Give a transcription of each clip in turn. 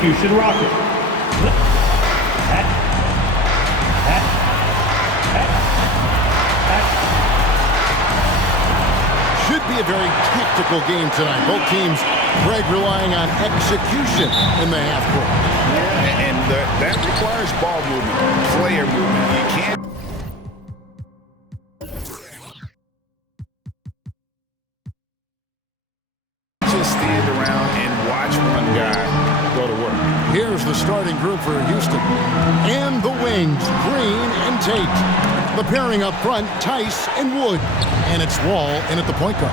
execution rocket. Should be a very tactical game tonight. Both teams, Greg, relying on execution in the half court. Yeah, and that requires ball movement, player movement. You can't just stand around and watch one guy go to work. Here's the starting group for Houston. And the wings, Green and Tate. The pairing up front, Tice and Wood. And it's Wall in at the point guard.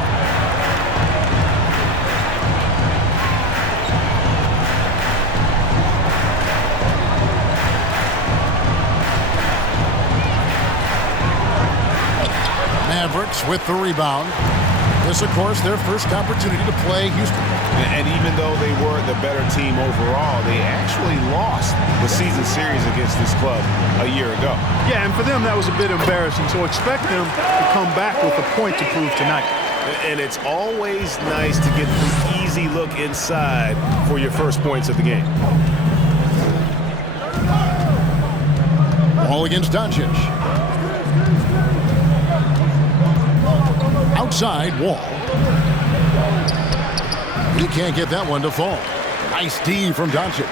Mavericks with the rebound. This, of course, their first opportunity to play Houston. And even though they were the better team overall, they actually lost the season series against this club a year ago. Yeah, and for them, that was a bit embarrassing. So expect them to come back with a point to prove tonight. And it's always nice to get the easy look inside for your first points of the game. Ball against Doncic. Outside, Wall. He can't get that one to fall. Nice D from Doncic.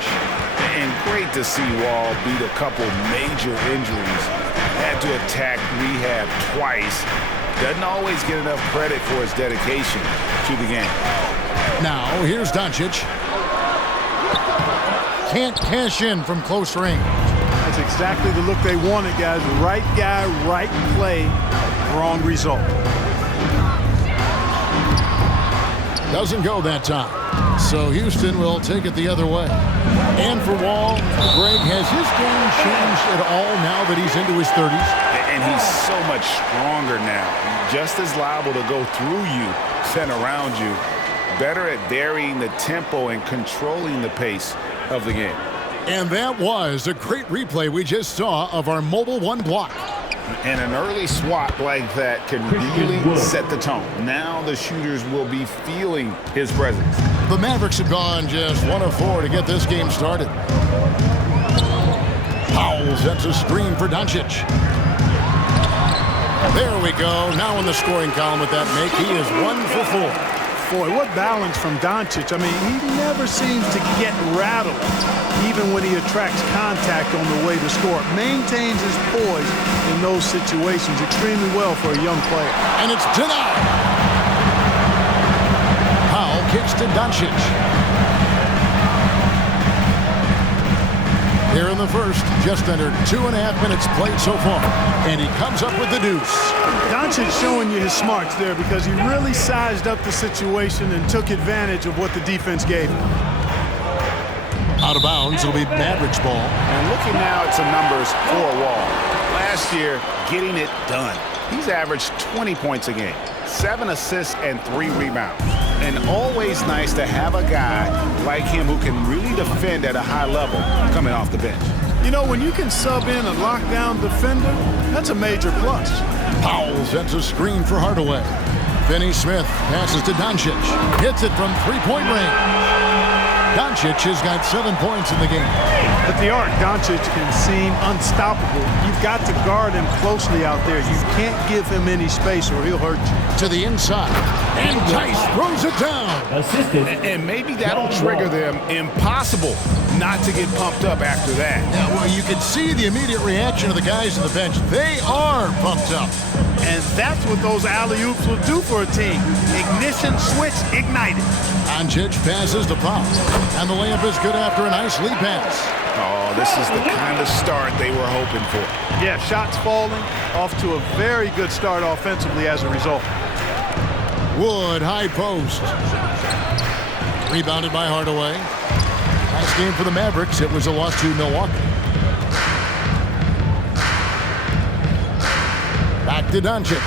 And great to see Wall beat a couple major injuries. Had to attack rehab twice. Doesn't always get enough credit for his dedication to the game. Now, here's Doncic. Can't cash in from close range. That's exactly the look they wanted, guys. Right guy, right play, wrong result. Doesn't go that time. So Houston will take it the other way. And for Wall, Greg, has his game changed at all now that he's into his 30s? And he's so much stronger now. Just as liable to go through you than around you. Better at varying the tempo and controlling the pace of the game. And that was a great replay we just saw of our Mobile One block. And an early swat like that can really set the tone. Now the shooters will be feeling his presence. The Mavericks have gone just 1 of 4 to get this game started. Powell sets a screen for Doncic. There we go. Now in the scoring column with that make. He is 1 for 4. Boy, what balance from Doncic. I mean, he never seems to get rattled, even when he attracts contact on the way to score. Maintains his poise in those situations extremely well for a young player. And it's denied. Powell kicks to Doncic. Here in the first, just under 2.5 minutes played so far. And he comes up with the deuce. Doncic showing you his smarts there because he really sized up the situation and took advantage of what the defense gave him. Out of bounds, it'll be Mavericks ball. And looking now at some numbers for Wall. Last year, getting it done. He's averaged 20 points a game, 7 assists and 3 rebounds. And always nice to have a guy like him who can really defend at a high level coming off the bench. You know, when you can sub in a lockdown defender, that's a major plus. Powell sets a screen for Hardaway. Finney Smith passes to Doncic. Hits it from three-point range. Doncic has got 7 points in the game. At the arc, Doncic can seem unstoppable. You've got to guard him closely out there. You can't give him any space or he'll hurt you. To the inside. And Tice throws it down. Assisted. And maybe that'll trigger them. Impossible not to get pumped up after that. Yeah, well, you can see the immediate reaction of the guys on the bench. They are pumped up. And that's what those alley-oops will do for a team. Ignition switch ignited. Doncic passes to Powell. And the layup is good after a nice lead pass. Oh, this is the kind of start they were hoping for. Yeah, shots falling, off to a very good start offensively as a result. Wood, high post. Rebounded by Hardaway. Last game for the Mavericks, it was a loss to Milwaukee. Back to Doncic.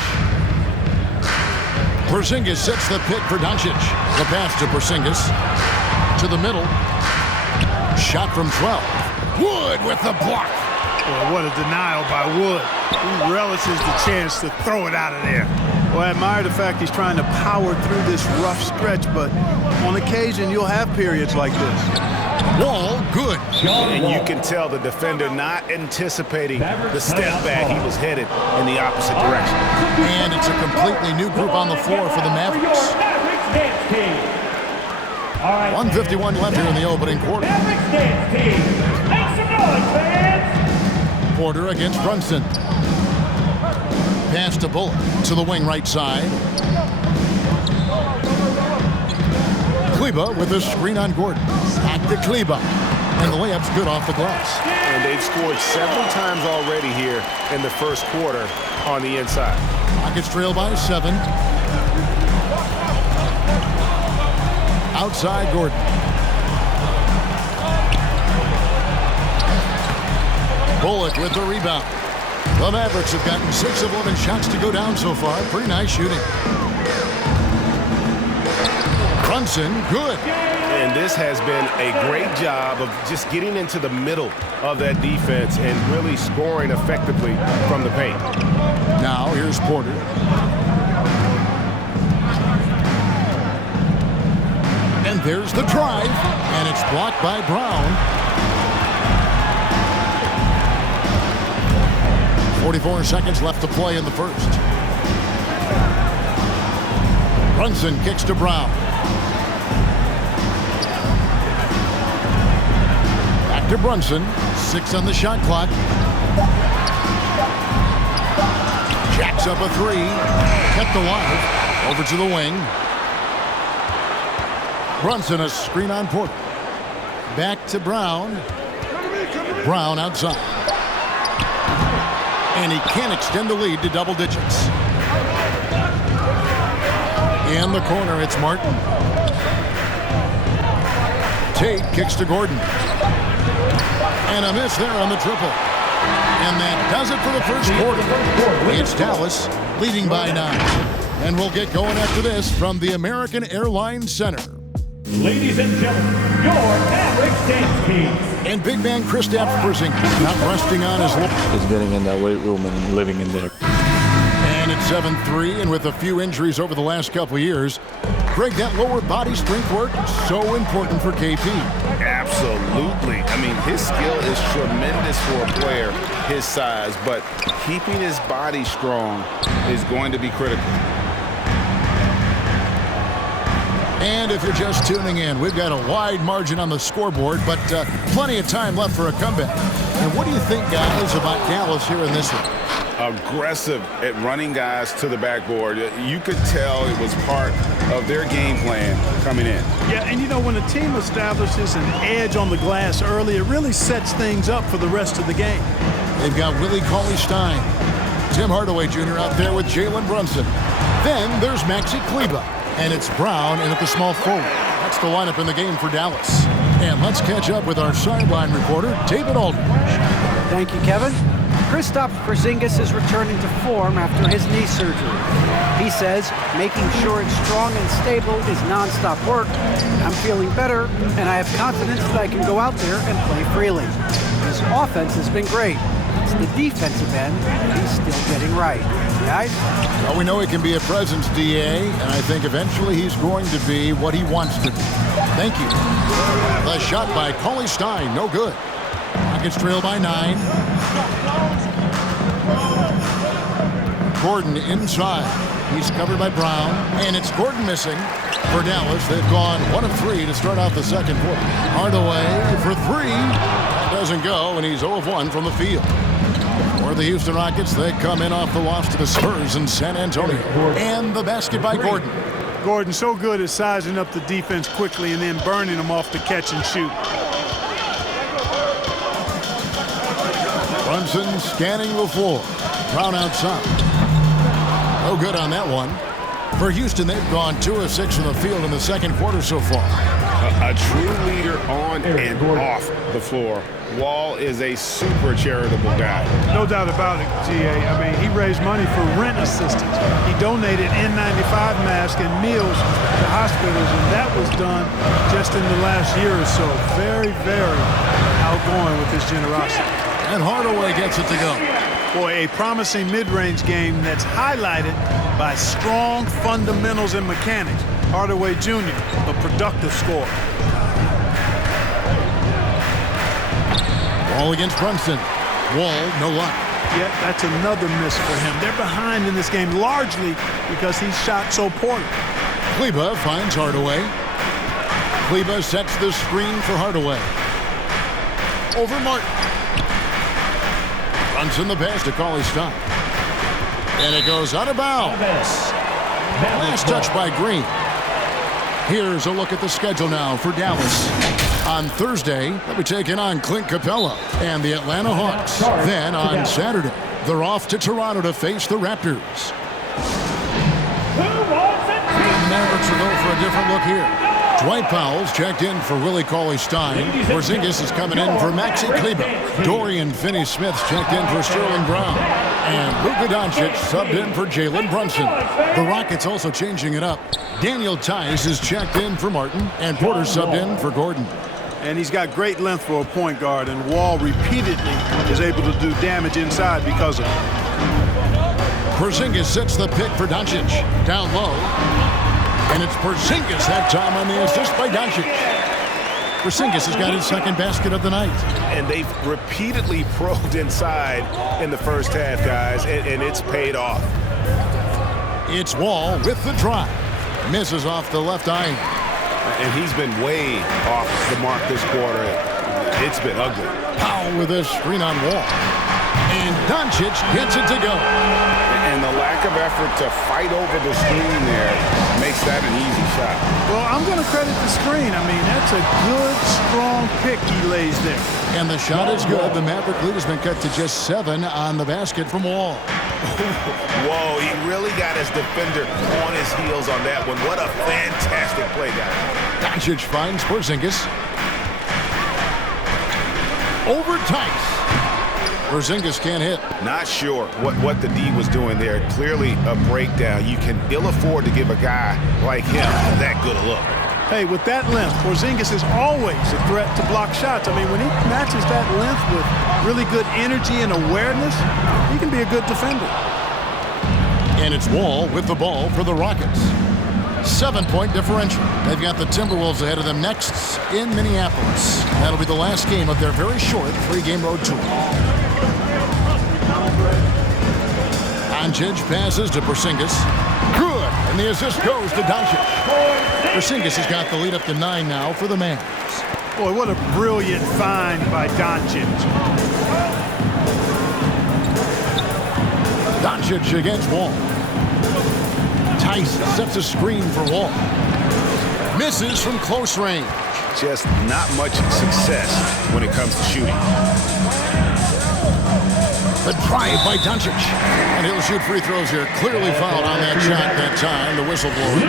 Porzingis sets the pick for Doncic. The pass to Porzingis. To the middle. Shot from 12. Wood with the block. Boy, what a denial by Wood. He relishes the chance to throw it out of there. Well, I admire the fact he's trying to power through this rough stretch, but on occasion you'll have periods like this. Wall, good. And you can tell the defender not anticipating the step back. He was headed in the opposite direction. And it's a completely new group on the floor for the Mavericks. 1:51 left here in the opening quarter. Porter against Brunson. Pass to Bullock to the wing right side. Kleba with a screen on Gordon. Back to Kleba. And the layup's good off the glass. And they've scored several times already here in the first quarter on the inside. Rockets trail by 7. Outside Gordon. Bullock with the rebound. The Mavericks have gotten 6 of 11 shots to go down so far. Pretty nice shooting. Brunson, good. And this has been a great job of just getting into the middle of that defense and really scoring effectively from the paint. Now here's Porter. And there's the drive. And it's blocked by Brown. 44 seconds left to play in the first. Brunson kicks to Brown. Back to Brunson. 6 on the shot clock. Jacks up a 3. Kept alive. Over to the wing. Brunson, a screen on Porter. Back to Brown. Brown outside. And he can't extend the lead to double digits. In the corner, it's Martin. Tate kicks to Gordon. And a miss there on the triple. And that does it for the first quarter. It's Dallas leading by 9. And we'll get going after this from the American Airlines Center. Ladies and gentlemen, your Mavericks dance team. And big man Kristaps Porzingis not resting on his laurels. Is getting in that weight room and living in there. And it's 7-3, and with a few injuries over the last couple of years, Greg, that lower body strength work so important for KP. Absolutely. I mean, his skill is tremendous for a player his size, but keeping his body strong is going to be critical. And if you're just tuning in, we've got a wide margin on the scoreboard, but plenty of time left for a comeback. And what do you think, guys, about Dallas here in this one? Aggressive at running guys to the backboard. You could tell it was part of their game plan coming in. Yeah, and you know, when a team establishes an edge on the glass early, it really sets things up for the rest of the game. They've got Willie Cauley-Stein, Tim Hardaway Jr. out there with Jalen Brunson. Then there's Maxi Kleba. And it's Brown in at the small forward. That's the lineup in the game for Dallas. And let's catch up with our sideline reporter, David Aldridge. Thank you, Kevin. Kristaps Porzingis is returning to form after his knee surgery. He says making sure it's strong and stable is nonstop work. I'm feeling better, and I have confidence that I can go out there and play freely. His offense has been great. It's the defensive end he's still getting right. Guys? Well, we know he can be a presence, DA, and I think eventually he's going to be what he wants to be. Thank you. The shot by Cauley-Stein, no good. Rockets trail by 9. Gordon inside. He's covered by Brown, and it's Gordon missing for Dallas. They've gone 1 of 3 to start out the second quarter. Hardaway for 3. Doesn't go, and he's 0 of 1 from the field. For the Houston Rockets, they come in off the loss to the Spurs in San Antonio. And the basket by Gordon. Gordon so good at sizing up the defense quickly and then burning them off the catch and shoot. Brunson scanning the floor. Brown outside. No good on that one. For Houston, they've gone 2 of 6 from the field in the second quarter so far. A true leader on and off the floor. Wall is a super charitable guy. No doubt about it, GA. I mean, he raised money for rent assistance. He donated N95 masks and meals to hospitals, and that was done just in the last year or so. Very, very outgoing with his generosity. And Hardaway gets it to go. Boy, a promising mid-range game that's highlighted by strong fundamentals and mechanics. Hardaway Jr., a productive scorer. Ball against Brunson. Wall, no luck. Yeah, that's another miss for him. They're behind in this game largely because he shot so poorly. Kleba finds Hardaway. Kleba sets the screen for Hardaway. Over Martin. Brunson the pass to Cauley Stein. And it goes out of bounds. Last touch by Green. Here's a look at the schedule now for Dallas. On Thursday, they'll be taking on Clint Capella and the Atlanta Hawks. Then on Saturday, they're off to Toronto to face the Raptors. The Mavericks will go for a different look here. Dwight Powell's checked in for Willie Cauley-Stein. Porzingis is coming in for Maxi Kleber. Dorian Finney-Smith's checked in for Sterling Brown. And Luka Doncic subbed in for Jalen Brunson. The Rockets also changing it up. Daniel Tice is checked in for Martin, and Porter subbed in for Gordon. And he's got great length for a point guard, and Wall repeatedly is able to do damage inside because of it. Porzingis sets the pick for Doncic. Down low. And it's Porzingis that time on the assist by Doncic. Porzingis has got his second basket of the night. And they've repeatedly probed inside in the first half, guys, and it's paid off. It's Wall with the drive. Misses off the left eye. And he's been way off the mark this quarter. It's been ugly. Powell with a screen on Wall. And Doncic gets it to go. And the lack of effort to fight over the screen there makes that an easy shot. Well, I'm going to credit the screen. I mean, that's a good, strong pick he lays there. And the shot is good. The Maverick lead has been cut to just 7 on the basket from Wall. Whoa, he really got his defender on his heels on that one. What a fantastic play, guys. Doncic finds Porzingis. Over Tice. Porzingis can't hit. Not sure what the D was doing there. Clearly a breakdown. You can ill afford to give a guy like him that good a look. Hey, with that length, Porzingis is always a threat to block shots. I mean, when he matches that length with really good energy and awareness, he can be a good defender. And it's Wall with the ball for the Rockets. 7-point differential. They've got the Timberwolves ahead of them next in Minneapolis. That'll be the last game of their very short 3-game road tour. Doncic passes to Porzingis. Good, and the assist goes to Doncic. Porzingis has got the lead up to 9 now for the Mavs. Boy, what a brilliant find by Doncic. Doncic against Wall. Tice sets a screen for Wall. Misses from close range. Just not much success when it comes to shooting. The drive by Doncic. And he'll shoot free throws here. Clearly fouled on that shot that time, the whistleblower.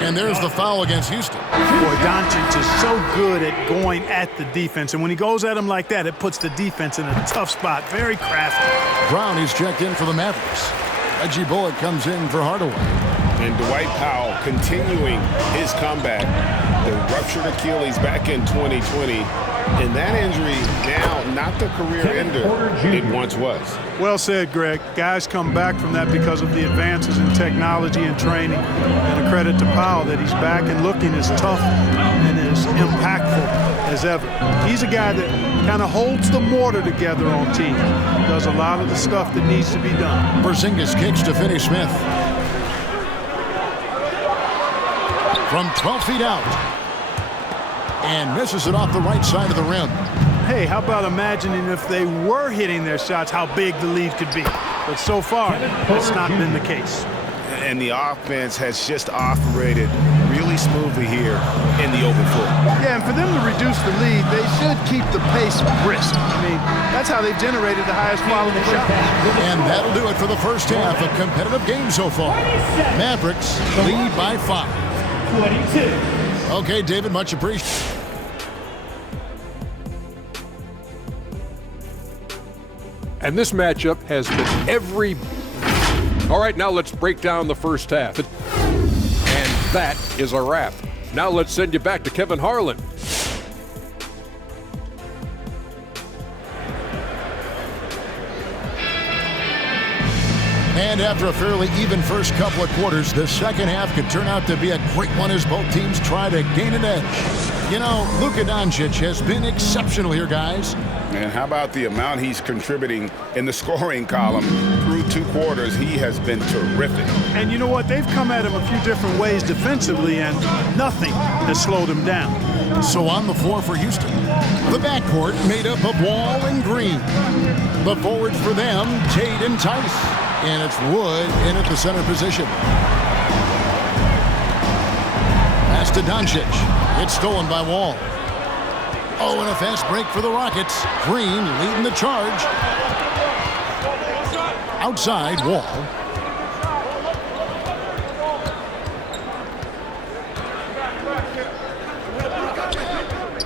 And there's the foul against Houston. Boy, Doncic is so good at going at the defense. And when he goes at him like that, it puts the defense in a tough spot. Very crafty. Brown is checked in for the Mavericks. Reggie Bullock comes in for Hardaway. And Dwight Powell continuing his comeback. The ruptured Achilles back in 2020. And that injury now not the career ender it once was. Well said, Greg. Guys come back from that because of the advances in technology and training. And a credit to Powell that he's back and looking as tough and as impactful as ever. He's a guy that kind of holds the mortar together on teams. Does a lot of the stuff that needs to be done. Porzingis kicks to Finney-Smith. From 12 feet out. And misses it off the right side of the rim. Hey, how about imagining if they were hitting their shots, how big the lead could be. But so far, that's not been the case. And the offense has just operated really smoothly here in the open floor. Yeah, and for them to reduce the lead, they should keep the pace brisk. I mean, that's how they've generated the highest quality shots. And that'll do it for the first half of competitive game so far. Mavericks lead by 5. 22. Okay, David, much appreciated. And this matchup has been every... All right, now let's break down the first half. And that is a wrap. Now let's send you back to Kevin Harlan. And after a fairly even first couple of quarters, the second half could turn out to be a great one as both teams try to gain an edge. You know, Luka Doncic has been exceptional here, guys. And how about the amount he's contributing in the scoring column through 2 quarters? He has been terrific. And you know what? They've come at him a few different ways defensively, and nothing has slowed him down. So on the floor for Houston, the backcourt made up of Wall and Green. The forwards for them, Tate and Tice. And it's Wood in at the center position. Pass to Doncic. It's stolen by Wall. Oh, and a fast break for the Rockets. Green leading the charge. Outside, Wall.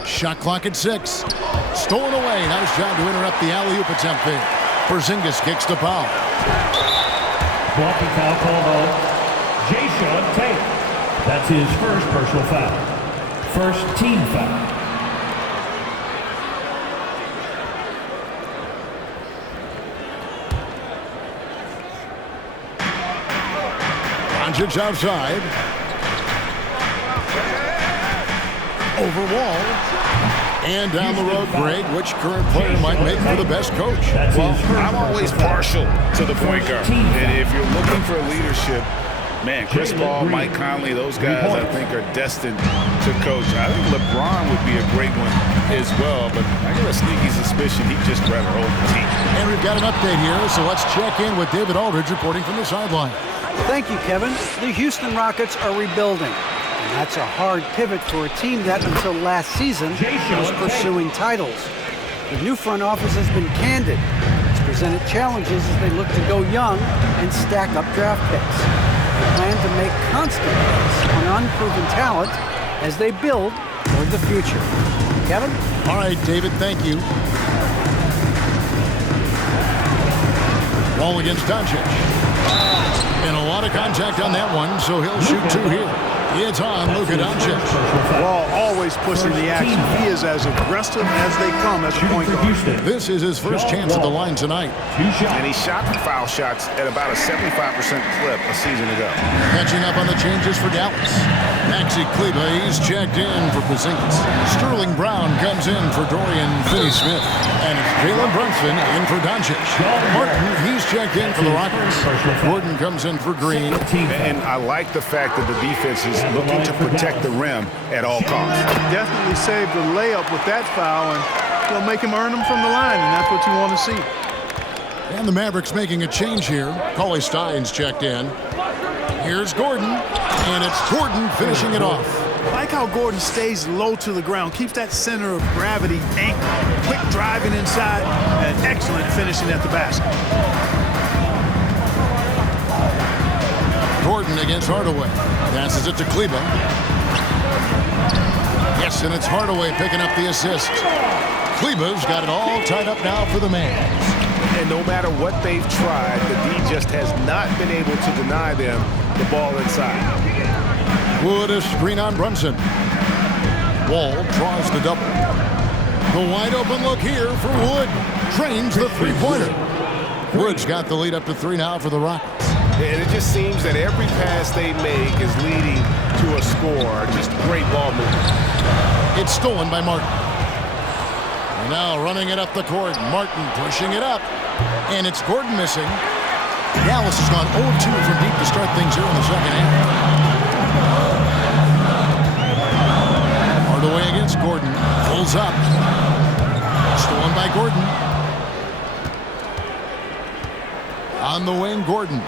Shot clock at 6. Stolen away. Nice job to interrupt the alley-oop attempt there. Porzingis kicks to Powell. Blocking foul called on Jayshawn Tate. That's his first personal foul. First team foul. Doncic outside. Over Wall. And down the road, Greg, which current player might make for the best coach? Well, I'm always partial to the point guard. And if you're looking for leadership, man, Chris Paul, Mike Conley, those guys I think are destined to coach. I think LeBron would be a great one as well, but I got a sneaky suspicion he'd just rather hold the team. And we've got an update here, so let's check in with David Aldridge reporting from the sideline. Thank you, Kevin. The Houston Rockets are rebuilding. And that's a hard pivot for a team that, until last season, was pursuing titles. The new front office has been candid. It's presented challenges as they look to go young and stack up draft picks. They plan to make constant bets on unproven talent as they build toward the future. Kevin? All right, David, thank you. Wall against Doncic. And a lot of contact on that one, so he'll shoot 2 here. It's on Luka Doncic. Wall always pushing the action. He is as aggressive as they come as a point guard. This is his first chance at the line tonight. And he shot foul shots at about a 75% clip a season ago. Catching up on the changes for Dallas. Maxi Kleber, he's checked in for Porzingis. Sterling Brown comes in for Dorian Finney-Smith. And it's Jalen Brunson in for Doncic. Martin, he's checked in for the Rockets. Gordon comes in for Green. And I like the fact that the defense is looking to protect the rim at all costs. Definitely saved the layup with that foul, and he'll make him earn them from the line, and that's what you want to see. And the Mavericks making a change here. Cauley Stein's checked in. Here's Gordon, and it's Gordon finishing it off. I like how Gordon stays low to the ground, keeps that center of gravity anchored, quick driving inside, and excellent finishing at the basket. Gordon against Hardaway. Passes it to Kleber. Yes, and it's Hardaway picking up the assist. Kleber's got it all tied up now for the Mavs. And no matter what they've tried, the D just has not been able to deny them the ball inside. Wood a screen on Brunson. Wall draws the double. The wide open look here for Wood. Trains the three-pointer. Wood's got the lead up to 3 now for the Rockets. And it just seems that every pass they make is leading to a score. Just great ball movement. It's stolen by Martin. And now running it up the court. Martin pushing it up. And it's Gordon missing. Dallas has gone 0-2 from deep to start things here in the second half. Hardaway against Gordon. Pulls up. Stolen by Gordon. On the wing, Gordon.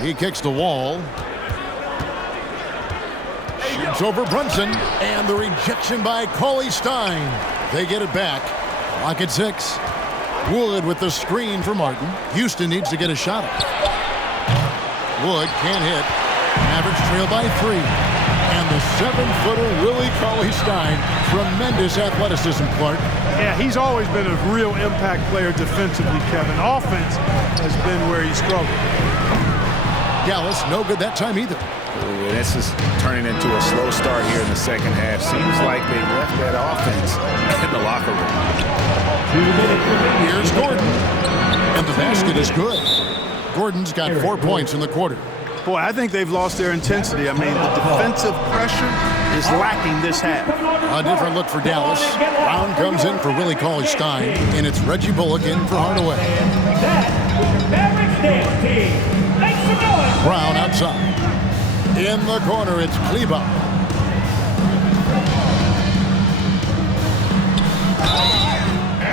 He kicks the Wall. Shoots over Brunson. And the rejection by Cauley Stein. They get it back. Clock at 6. Wood with the screen for Martin. Houston needs to get a shot up. Wood can't hit. Mavericks trail by 3. And the 7-footer Willie Cauley Stein. Tremendous athleticism, Clark. Yeah, he's always been a real impact player defensively, Kevin. Offense has been where he struggled. Dallas, no good that time either. Ooh, this is turning into a slow start here in the second half. Seems like they left that offense in the locker room. Here's Gordon. And the basket is good. Gordon's got 4 points in the quarter. Boy, I think they've lost their intensity. I mean, the defensive pressure is lacking this half. A different look for Dallas. Brown comes in for Willie Cauley-Stein, and it's Reggie Bullock in for Hardaway. Mavericks team. Make some noise. Brown outside. In the corner, it's Kleba.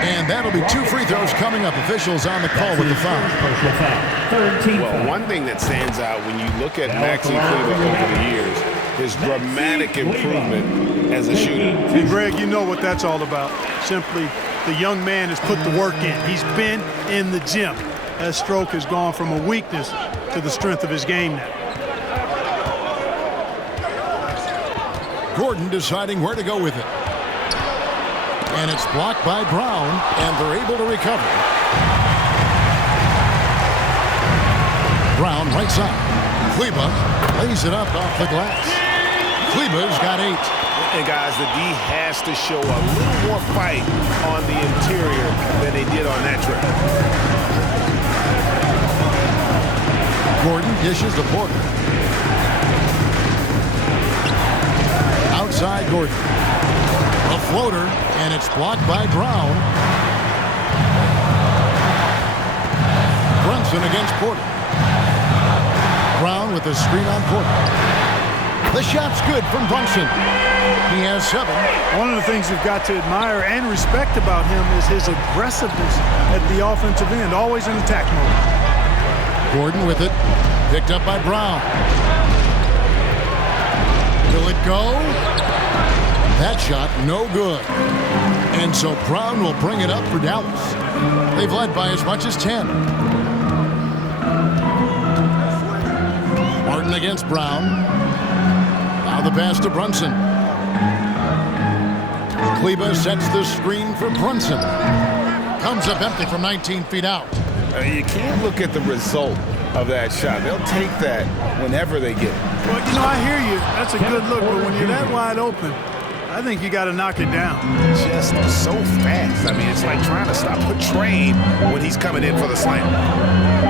And that'll be 2 free throws coming up. Officials on the call with the foul. Personal foul. Third team Well, foul. one thing that stands out when you look at Maxi Kleber over the years, his dramatic improvement as a shooter. And Greg, you know what that's all about. Simply, the young man has put the work in. He's been in the gym. That stroke has gone from a weakness to the strength of his game now. Gordon deciding where to go with it. And it's blocked by Brown, and they're able to recover. Brown right side. Kleba lays it up off the glass. Kleba's got 8. And guys, the D has to show a little more fight on the interior than they did on that trip. Gordon dishes to Porter. Outside Gordon. A floater, and it's blocked by Brown. Brunson against Porter. Brown with a screen on Porter. The shot's good from Brunson. He has 7. One of the things you've got to admire and respect about him is his aggressiveness at the offensive end, always in attack mode. Gordon with it. Picked up by Brown. Will it go? That shot no good. And so Brown will bring it up for Dallas. They've led by as much as 10. Martin against Brown. Now the pass to Brunson. Kleba sets the screen for Brunson. Comes up empty from 19 feet out. You can't look at the result of that shot. They'll take that whenever they get it. Well, you know, I hear you. That's a good look, but when you're that wide open, I think you got to knock it down. Just so fast. I mean, it's like trying to stop a train when he's coming in for the slam.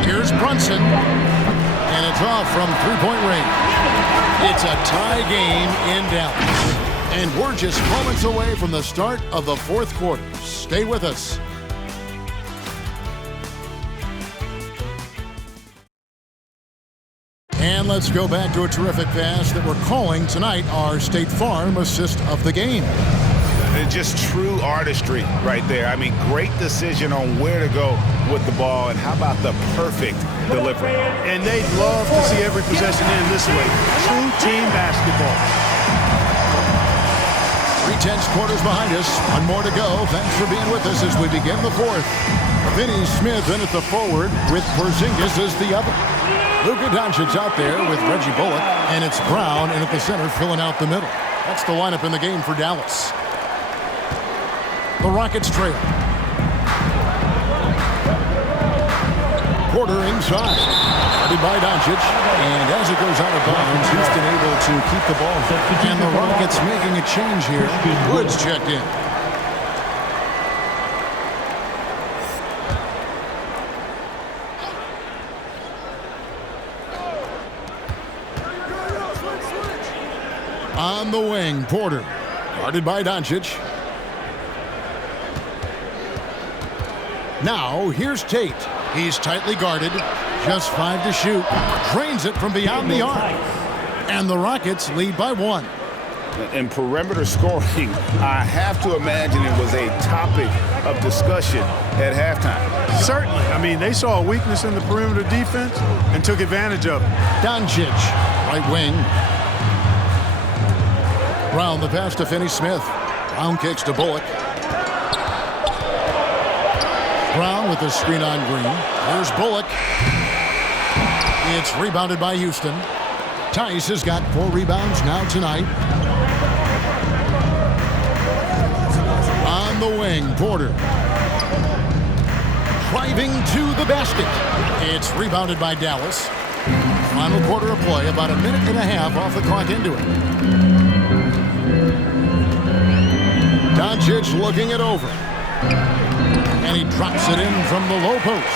Here's Brunson, and it's off from three-point range. It's a tie game in Dallas, and we're just moments away from the start of the 4th quarter. Stay with us. And let's go back to a terrific pass that we're calling tonight our State Farm assist of the game. Just true artistry right there. I mean, great decision on where to go with the ball, and how about the perfect delivery. And they'd love to see every possession end this way. True team basketball. 3/10 quarters behind us. One more to go. Thanks for being with us as we begin the 4th. Finney Smith in at the forward with Porzingis as the other. Luka Doncic out there with Reggie Bullock, and it's Brown in at the center filling out the middle. That's the lineup in the game for Dallas. The Rockets trail. Porter inside. Guarded by Doncic, and as it goes out of bounds, Houston able to keep the ball. And the Rockets making a change here. Woods checked in. On the wing, Porter. Guarded by Doncic. Now, here's Tate. He's tightly guarded. Just 5 to shoot. Drains it from beyond the arc. And the Rockets lead by 1. In perimeter scoring, I have to imagine it was a topic of discussion at halftime. Certainly. I mean, they saw a weakness in the perimeter defense and took advantage of it. Doncic, right wing. Brown the pass to Finney Smith. Brown kicks to Bullock. Brown with the screen on Green. There's Bullock. It's rebounded by Houston. Tice has got 4 rebounds now tonight. On the wing, Porter. Driving to the basket. It's rebounded by Dallas. Final quarter of play, about a minute and a half off the clock into it. Doncic looking it over. And he drops it in from the low post.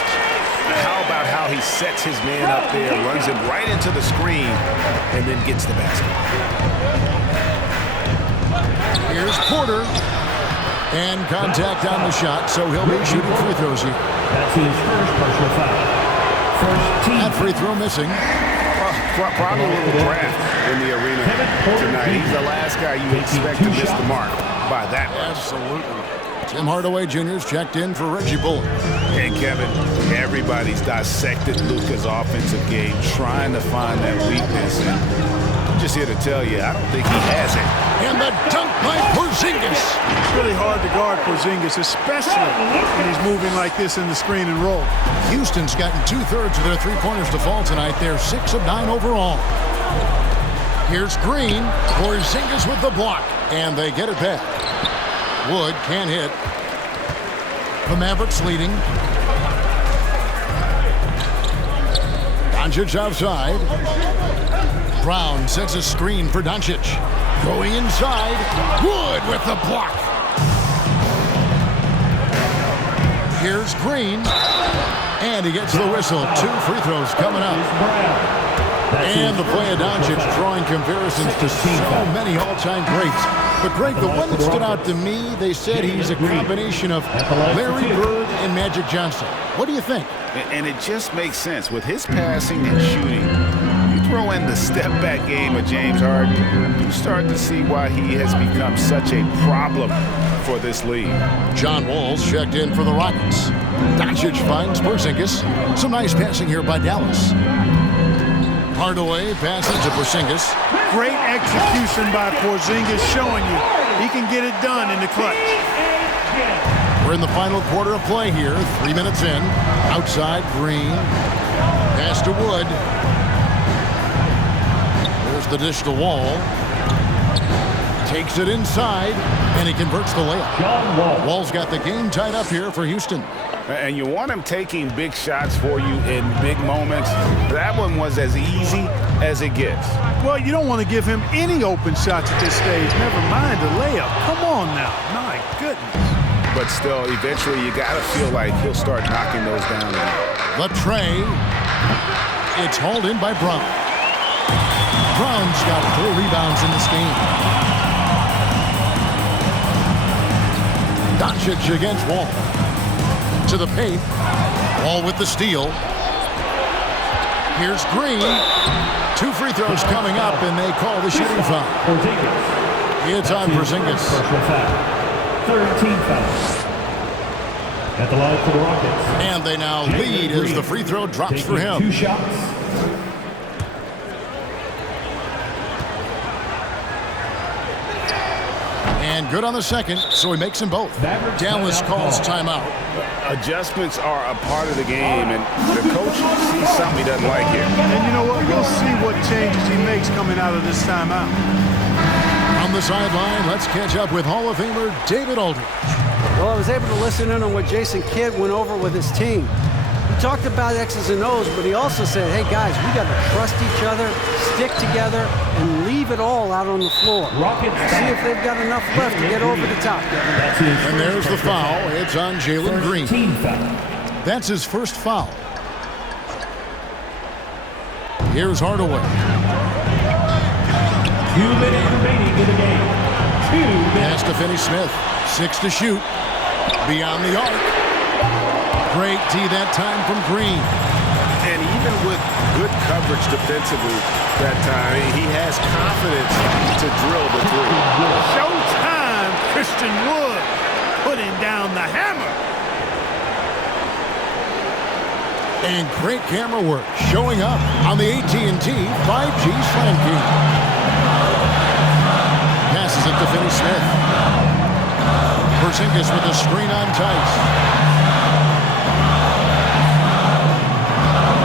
How about how how he sets his man up there, runs him right into the screen, and then gets the basket. Here's Porter. And contact on the shot, so he'll be shooting free throws here. That's his first personal foul. First team. That free throw missing. Probably a little draft in the arena tonight. He's the last guy you expect to miss the mark by that much. Absolutely. Tim Hardaway Jr.'s checked in for Reggie Bullock. And Kevin, everybody's dissected Luka's offensive game, trying to find that weakness. And I'm just here to tell you, I don't think he has it. And the dunk by Porzingis. It's really hard to guard Porzingis, especially when he's moving like this in the screen and roll. Houston's gotten 2/3 of their three-pointers to fall tonight. They're 6 of 9 overall. Here's Green. Porzingis with the block. And they get it back. Wood can't hit. The Mavericks leading. Doncic outside. Brown sets a screen for Doncic. Going inside. Wood with the block. Here's Green. And he gets the whistle. 2 free throws coming up. And the play of Doncic drawing comparisons to so many all-time greats. But, Greg, the one that stood out to me, they said he's a combination of Larry Bird and Magic Johnson. What do you think? And it just makes sense. With his passing and shooting, you throw in the step-back game of James Harden, you start to see why he has become such a problem for this league. John Wall's checked in for the Rockets. Doncic finds Porzingis. Some nice passing here by Dallas. Hardaway passes to Porzingis. Great execution by Porzingis, showing you he can get it done in the clutch. We're in the final quarter of play here. 3 minutes in. Outside, Green. Pass to Wood. There's the dish to Wall. Takes it inside, and he converts the layup. Wall's got the game tied up here for Houston. And you want him taking big shots for you in big moments. That one was as easy as it gets. Well, you don't want to give him any open shots at this stage. Never mind the layup. Come on now. My goodness. But still, eventually you got to feel like he'll start knocking those down. The tray. It's hauled in by Brown. Brown's got 4 rebounds in this game. Doncic against Wall. To the paint. Wall with the steal. Here's Green. 2 free throws coming up, and they call the shooting foul. It's on Porzingis. Personal foul. 3rd team foul. At the line for the Rockets. And they now lead as the free throw drops for him. 2 shots. And good on the second, so he makes them both. Dallas calls timeout. Adjustments are a part of the game, and the coach sees something he doesn't like here. And you know what? We'll see what changes he makes coming out of this timeout. On the sideline, let's catch up with Hall of Famer David Aldridge. Well, I was able to listen in on what Jason Kidd went over with his team. He talked about X's and O's, but he also said, hey, guys, we got to trust each other, stick together, and leave it all out on the floor. See if they've got enough left to get over the top. And there's the foul. It's on Jalen Green. That's his first foul. Here's Hardaway. 2 minutes remaining in the game. 2 minutes. Pass to Finney-Smith. 6 to shoot. Beyond the arc. Great D that time from Green. And even with good coverage defensively that time, he has confidence to drill the three. Showtime, Christian Wood putting down the hammer. And great camera work showing up on the AT&T 5G Slam King. Passes it to Finney-Smith. Porzingis with a screen on Tice.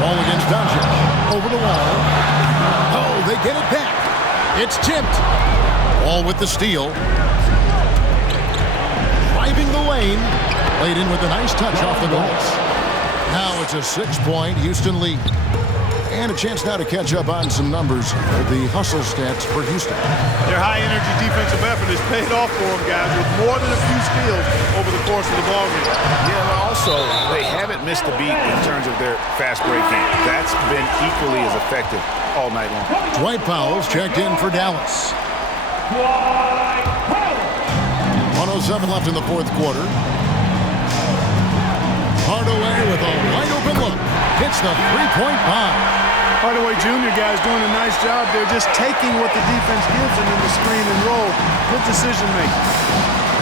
Ball against Doncic. Over the wall. Oh, they get it back. It's tipped. Wall with the steal. Driving the lane. Played in with a nice touch off the glass. Now it's a 6-point Houston lead. And a chance now to catch up on some numbers of the hustle stats for Houston. Their high-energy defensive effort has paid off for them, guys, with more than a few steals over the course of the ballgame. Yeah, but also, they haven't missed a beat in terms of their fast break game. That's been equally as effective all night long. Dwight Powell's checked in for Dallas. 1:07 left in the fourth quarter. Hardaway with a wide-open look. Hits the three-point bomb. Hardaway Jr., guys, doing a nice job there, just taking what the defense gives him in the screen and roll. Good decision-making.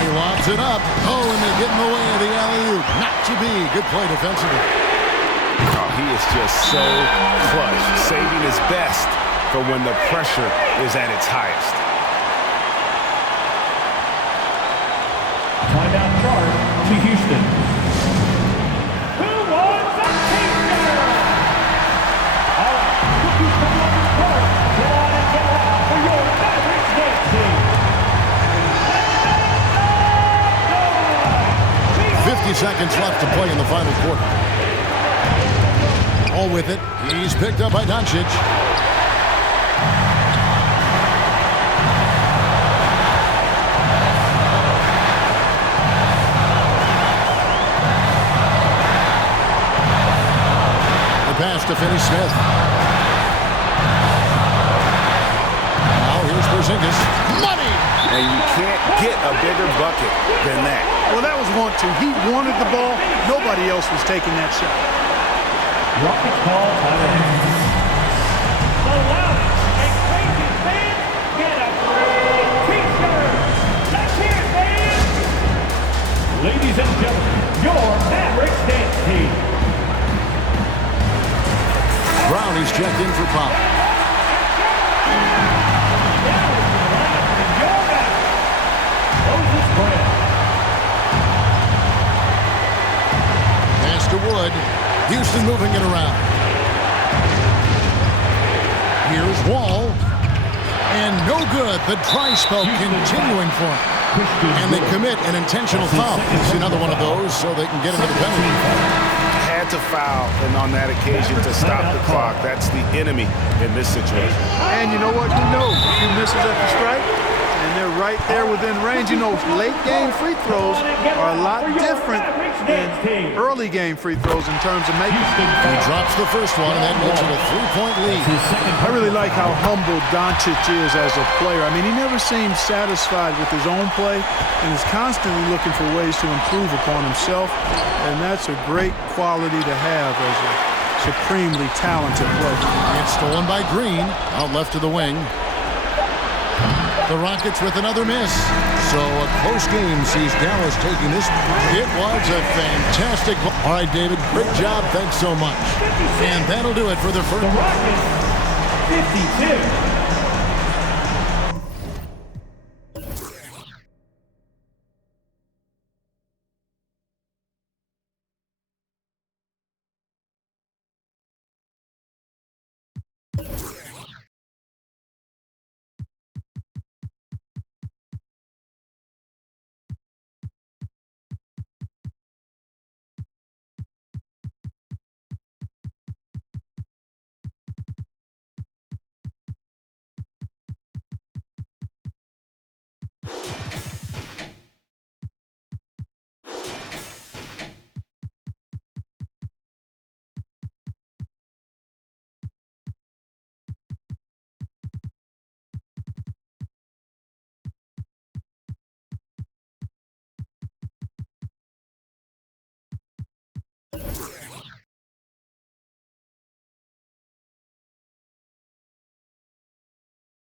He lobs it up. Oh, and they get in the way of the alley-oop. Not to be. Good play defensively. Oh, he is just so clutch, saving his best for when the pressure is at its highest. Timeout charge to Houston. Who wants a T-shirt? All right, rookies come on the court. Go on and get out for your Mavericks dance team. 50 seconds left to play in the final quarter. All with it. He's picked up by Doncic. Pass to Finney-Smith. Now here's Porzingis. Money! And you can't get a bigger bucket than that. Well, that was 1-2. He wanted the ball. Nobody else was taking that shot. Rockets call timeout. The loudest and crazy fans get a free T-shirt. Let's hear it, fans. Ladies and gentlemen, your Mavericks dance team. Brown, he's checked in for Powell. Pass to Wood. Houston moving it around. Here's Wall. And no good. The dry spell continuing for him. And they commit an intentional foul. It's another one of those so they can get into the penalty. Had to foul, and on that occasion to stop the clock. That's the enemy in this situation. And you know what? You know, a few misses at the strike, and they're right there within range. You know, late game free throws are a lot different than early game free throws in terms of making. He drops the first one, and that makes it a three-point lead. I really like how humble Doncic is as a player. I mean, he never seems satisfied with his own play and is constantly looking for ways to improve upon himself, and that's a great quality to have as a supremely talented player. It's stolen by Green, out left to the wing. The Rockets with another miss. So a close game sees Dallas taking this. It was a fantastic. All right, David, great job. Thanks so much. And that'll do it for the first. The Rockets, 52.